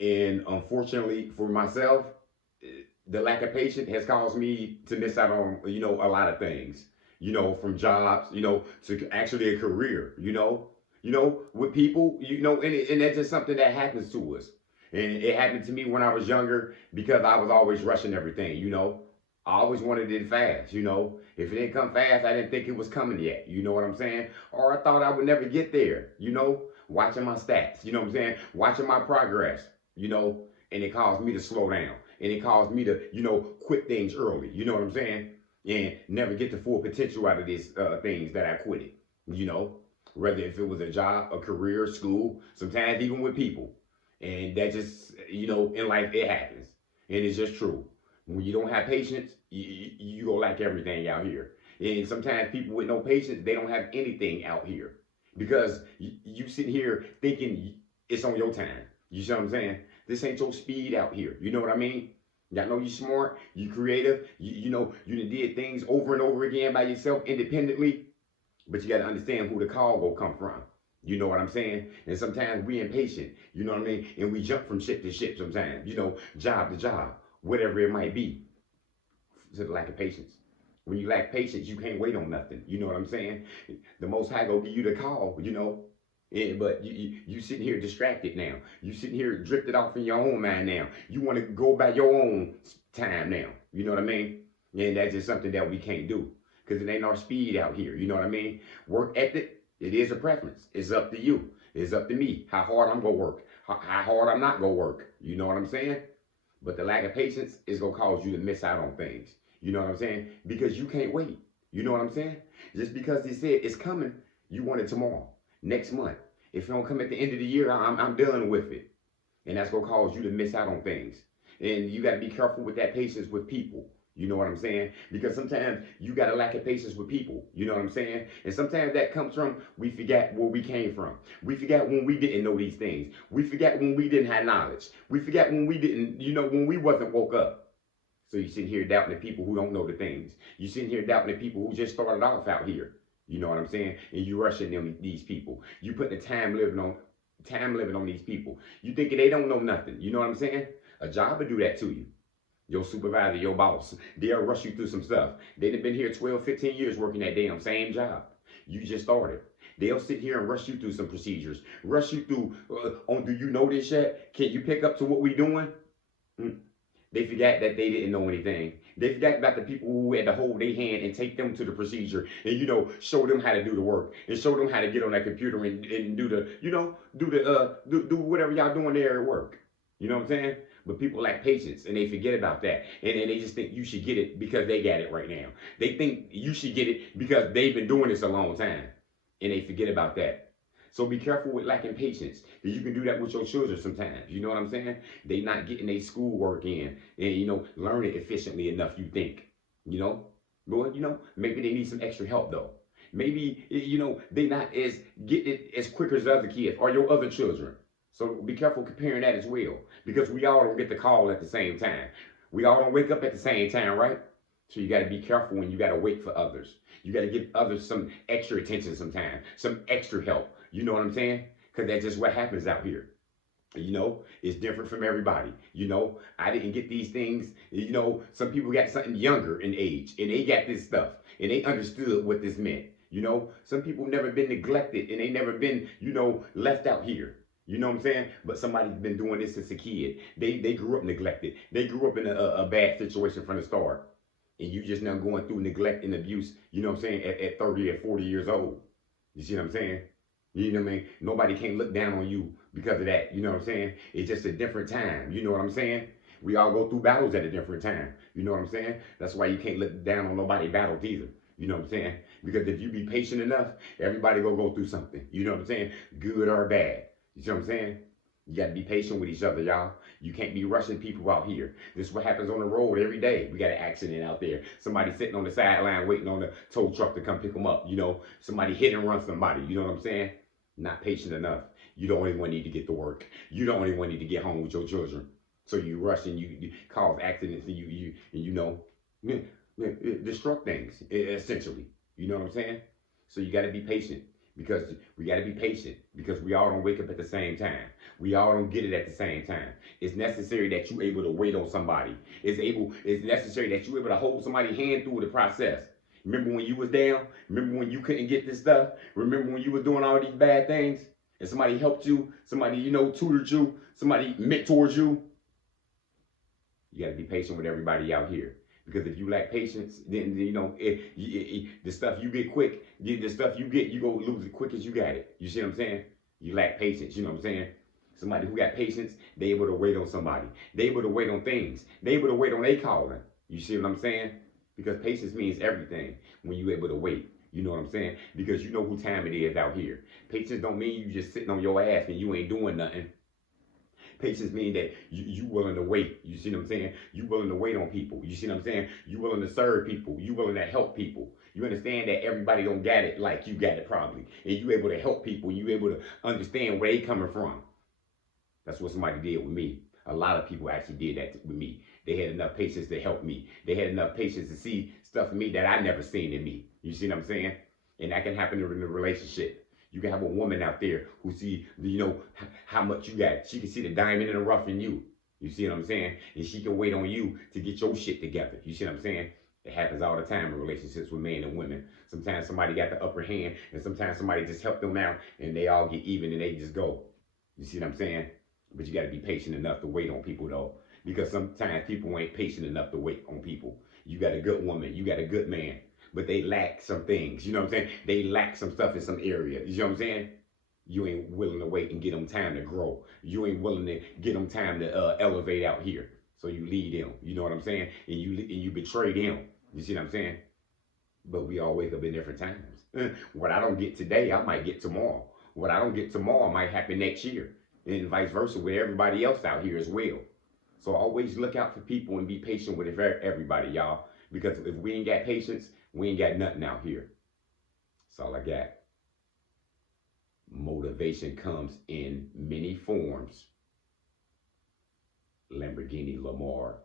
And unfortunately for myself, the lack of patience has caused me to miss out on, a lot of things, from jobs, to actually a career, with people, and that's just something that happens to us. And it happened to me when I was younger because I was always rushing everything, I always wanted it fast, If it didn't come fast, I didn't think it was coming yet, you know what I'm saying? Or I thought I would never get there, watching my stats, you know what I'm saying? Watching my progress, and it caused me to slow down. And it caused me to, quit things early, you know what I'm saying? And never get the full potential out of these things that I quitted, you know? Whether if it was a job, a career, school, sometimes even with people. And that just, in life, it happens. And it's just true. When you don't have patience, you go lack everything out here. And sometimes people with no patience, they don't have anything out here because you sit here thinking it's on your time. You see what I'm saying? This ain't your speed out here. You know what I mean? Y'all know you smart, you creative, you did things over and over again by yourself independently, but you got to understand who the call will come from. You know what I'm saying? And sometimes we impatient, you know what I mean? And we jump from ship to ship sometimes, job to job, whatever it might be, to the lack of patience. When you lack patience, you can't wait on nothing. You know what I'm saying? The Most High go give you the call, but you sitting here distracted now. You sitting here drifted off in your own mind now. You want to go by your own time now. You know what I mean? And that's just something that we can't do because it ain't our speed out here. You know what I mean? Work ethic, it is a preference. It's up to you. It's up to me how hard I'm gonna work, how hard I'm not gonna work. You know what I'm saying? But the lack of patience is gonna cause you to miss out on things. You know what I'm saying? Because you can't wait. You know what I'm saying? Just because they said it's coming, you want it tomorrow, next month. If it don't come at the end of the year, I'm done with it. And that's gonna cause you to miss out on things. And you gotta be careful with that patience with people. You know what I'm saying? Because sometimes you got a lack of patience with people. You know what I'm saying? And sometimes that comes from we forget where we came from. We forget when we didn't know these things. We forget when we didn't have knowledge. We forget when we didn't, when we wasn't woke up. So you sit here doubting the people who don't know the things. You sit here doubting the people who just started off out here. You know what I'm saying? And you rushing them these people. You put the time living on these people. You thinking they don't know nothing. You know what I'm saying? A job will do that to you. Your supervisor, your boss, they'll rush you through some stuff. They've been here 12, 15 years working that damn same job. You just started. They'll sit here and rush you through some procedures. Rush you through, do you know this yet? Can you pick up to what we doing? Mm. They forgot that they didn't know anything. They forgot about the people who had to hold their hand and take them to the procedure and, show them how to do the work and show them how to get on that computer and do the, do whatever y'all doing there at work. You know what I'm saying? But people lack patience and they forget about that. And they just think you should get it because they got it right now. They think you should get it because they've been doing this a long time. And they forget about that. So be careful with lacking patience. Because you can do that with your children sometimes. You know what I'm saying? They not getting their schoolwork in and, learning efficiently enough, you think. But, maybe they need some extra help though. Maybe, they not as getting it as quick as the other kids or your other children. So be careful comparing that as well. Because we all don't get the call at the same time. We all don't wake up at the same time, right? So you got to be careful when you got to wait for others. You got to give others some extra attention sometimes, some extra help. You know what I'm saying? Because that's just what happens out here. It's different from everybody. I didn't get these things. Some people got something younger in age and they got this stuff and they understood what this meant. Some people never been neglected and they never been, left out here. You know what I'm saying? But somebody's been doing this since a kid. They grew up neglected. They grew up in a bad situation from the start. And you just now going through neglect and abuse, you know what I'm saying, at 30 or 40 years old. You see what I'm saying? You know what I mean? Nobody can look down on you because of that. You know what I'm saying? It's just a different time. You know what I'm saying? We all go through battles at a different time. You know what I'm saying? That's why you can't look down on nobody's battles either. You know what I'm saying? Because if you be patient enough, everybody gonna go through something. You know what I'm saying? Good or bad. You see what I'm saying? You got to be patient with each other, y'all. You can't be rushing people out here. This is what happens on the road every day. We got an accident out there. Somebody sitting on the sideline waiting on the tow truck to come pick them up. Somebody hit and run somebody. You know what I'm saying? Not patient enough. You the only one need to get to work. You the only one need to get home with your children. So you rush and you cause accidents and destruct things, essentially. You know what I'm saying? So you got to be patient because we got to be patient because we all don't wake up at the same time. We all don't get it at the same time. It's necessary that you able to wait on somebody. It's necessary that you able to hold somebody's hand through the process. Remember when you was down? Remember when you couldn't get this stuff? Remember when you was doing all these bad things? And somebody helped you, somebody, tutored you, somebody mentored you. You got to be patient with everybody out here. Because if you lack patience, then, the stuff you get quick, the stuff you get, you go lose it quick as you got it. You see what I'm saying? You lack patience, you know what I'm saying? Somebody who got patience, they able to wait on somebody. They able to wait on things. They able to wait on their calling. You see what I'm saying? Because patience means everything when you able to wait. You know what I'm saying? Because you know who time it is out here. Patience don't mean you just sitting on your ass and you ain't doing nothing. Patience means that you willing to wait. You see what I'm saying? You willing to wait on people. You see what I'm saying? You willing to serve people. You willing to help people. You understand that everybody don't got it like you got it probably. And you able to help people. You able to understand where they coming from. That's what somebody did with me. A lot of people actually did that with me. They had enough patience to help me. They had enough patience to see stuff in me that I never seen in me. You see what I'm saying? And that can happen in a relationship. You can have a woman out there who see, how much you got. She can see the diamond in the rough in you. You see what I'm saying? And she can wait on you to get your shit together. You see what I'm saying? It happens all the time in relationships with men and women. Sometimes somebody got the upper hand, and sometimes somebody just helped them out, and they all get even, and they just go. You see what I'm saying? But you got to be patient enough to wait on people, though. Because sometimes people ain't patient enough to wait on people. You got a good woman. You got a good man. But they lack some things. You know what I'm saying? They lack some stuff in some area. You know what I'm saying? You ain't willing to wait and get them time to grow. You ain't willing to get them time to elevate out here. So you lead them. You know what I'm saying? And you betray them. You see what I'm saying? But we all wake up in different times. What I don't get today, I might get tomorrow. What I don't get tomorrow might happen next year. And vice versa with everybody else out here as well. So always look out for people and be patient with everybody, y'all. Because if we ain't got patience, we ain't got nothing out here. That's all I got. Motivation comes in many forms. Lamborghini Lamar.